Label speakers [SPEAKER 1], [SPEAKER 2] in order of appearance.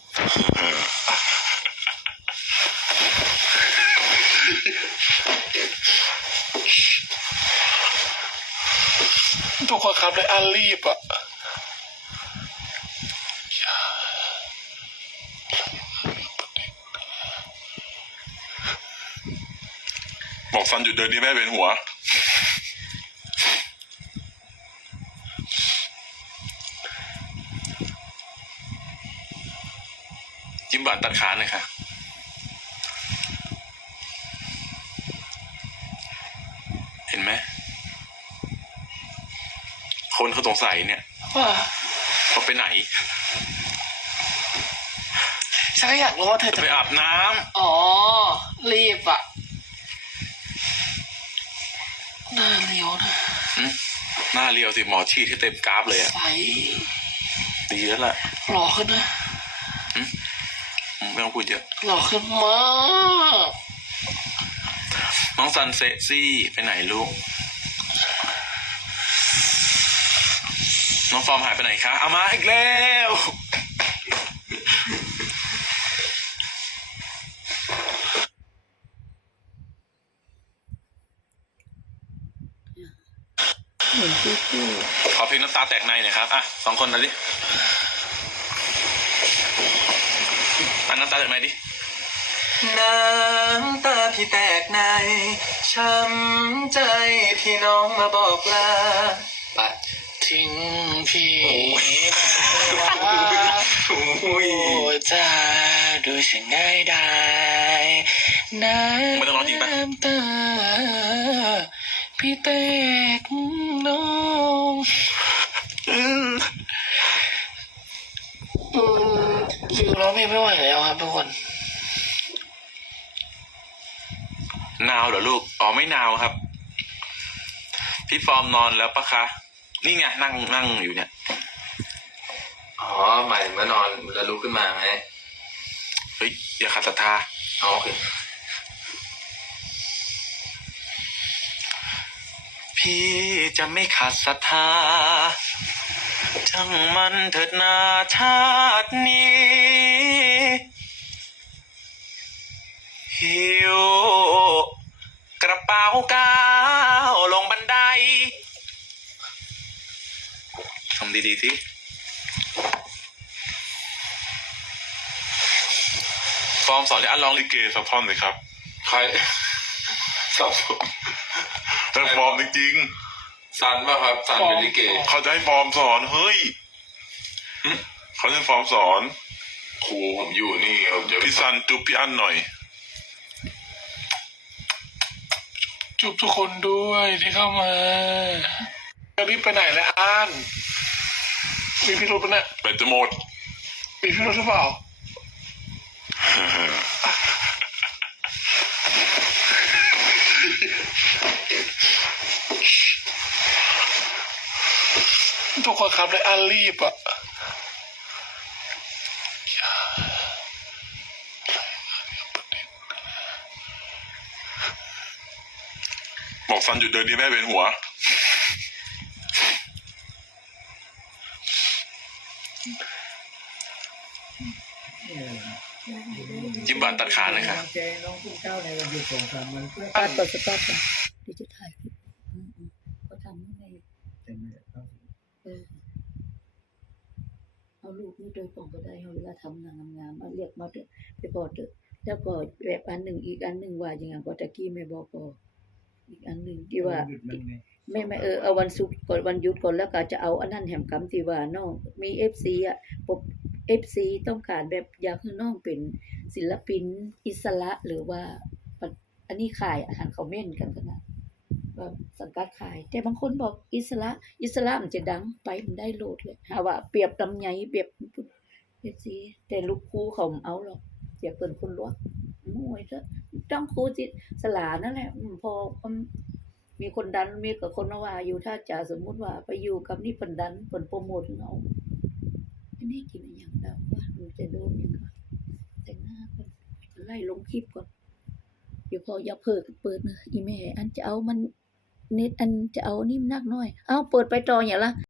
[SPEAKER 1] ทุกคนครับเลยอันรีบอ่ะบอกซันหยุดเดินดีแม่เป็นหัวจิ้มหวานตัดขาเลยค่ะเห็นไหมคนเขาสงสัยเนี่ยว่าเขาไปไหนฉันก็อยากรู้ว่าเธอจะไปอาบน้ำอ๋อรีบอ่ะหน้าเรียวนะหน้าเรียวสิหมอฉีดที่เต็มกราฟเลยอ่ะใสดีแล้วล่ะหล่อขึ้นนะไม่ต้องพูดเยอะหล่อขึ้นมากน้องซันเซซี่ไปไหนลูกน้องฟอร์มหายไปไหนคะเอามาอีกแล้วขอเพลงน้ำตาแตกในหน่อยครับอ่ะ2 คนนะดิน้ำตาแตกในดิน้ำตาพี่แตกในช้ำใจที่น้องมาบอกลาปัดทิ้งพี่โอ้ยจะดูฉันง่ายได้น้ำตาพี่แตกน้องฟิวร้องเพลงไม่ไหวแล้วครับทุกคนหนาวเหรอลูกอ๋อไม่หนาวครับพี่ฟอร์มนอนแล้วปะคะนี่ไงนั่งอยู่เนี่ย
[SPEAKER 2] อ๋อหมายถึงว่านอนแล้วลุกขึ้นมาไง
[SPEAKER 1] เฮ้ยอย่าขัดศรัทธา
[SPEAKER 2] โอเค
[SPEAKER 1] พี่จะไม่ขาดศรัทธาทั้งมันเถิดนาชาตินี้หิวกระเป๋าก้าวลงบันไดทำดีๆสิฟอร์มสอนอันร้องลิเกสักท่อนเลยครับ
[SPEAKER 2] ใครสอน
[SPEAKER 1] แต่ฟอร์มจริง
[SPEAKER 2] ๆซันป่ะครับซันเป็นลิเก
[SPEAKER 1] เขาจะให้ฟอร์มสอนเฮ้ยเขาจะฟอร์มสอน
[SPEAKER 2] ครูผมอยู่นี่
[SPEAKER 1] พี่ซันจุ๊บพี่อันหน่อยจุ๊บทุกคนด้วยที่เข้ามาจะรีบไปไหนแล้วอันมีพี่รถปะเนี่ยไปจะหมดมีพี่รถหรือเปล่าทุกคนครับเลยอันรีบอ่ะบอกซันหยุดเดินดีแม่เป็นหัวจิ้มหวานตัดขาเลยค่ะ
[SPEAKER 3] น้องคุณเจ้าในวันหยุด2-3 วันตัดก่อนสต๊อปก่อนดิจิทัลก็ทำให้เอาลูกนี่โดยตรงก็ได้เอาเวลาทำงานมาเรียกมาไปบอกเถอะแล้วก็แบบอันหนึ่งอีกอันหนึ่งว่าอย่างก็ตะกี้ไม่บอกก็อีกอันหนึ่งที่ว่าไม่เอาวันศุกร์ก่อนวันหยุดก่อนแล้วก็จะเอาอันนั้นแหมกำที่ว่าน้องมี FC อ่ะFC ต้องการแบบอยากให้น้องเป็นศิลปินอิสระหรือว่าอันนี้ขายอาหารเขาเม่นกันขนาดว่าสังกัดขายแต่บางคนบอกอิสระมันจะดังไปมันได้โลดเลยหาว่าเปรียบลำไยเปรียบ FC แต่ลูกครูเขาเอาหรอกอย่าเปิ่นคนลวกมวยซะต้องครูจิสลานั่นแหละพอมีคนดันมีกับคนว่าอยู่ถ้าจะสมมุติว่าไปอยู่กับนี่เพิ่นดันเพิ่นโปรโมทเอาอันนี้กินอย่างดาวว่ามันจะโดนอย่างค่ะแต่งหน้าก่อนไล่ลงคลิปก่อนเดี๋ยวพออย่าเพิกเปิดนะอีแม่อันจะเอามันเน็ตอันจะเอานิ่มนักน้อยเอาเปิดไปต่ออย่างละ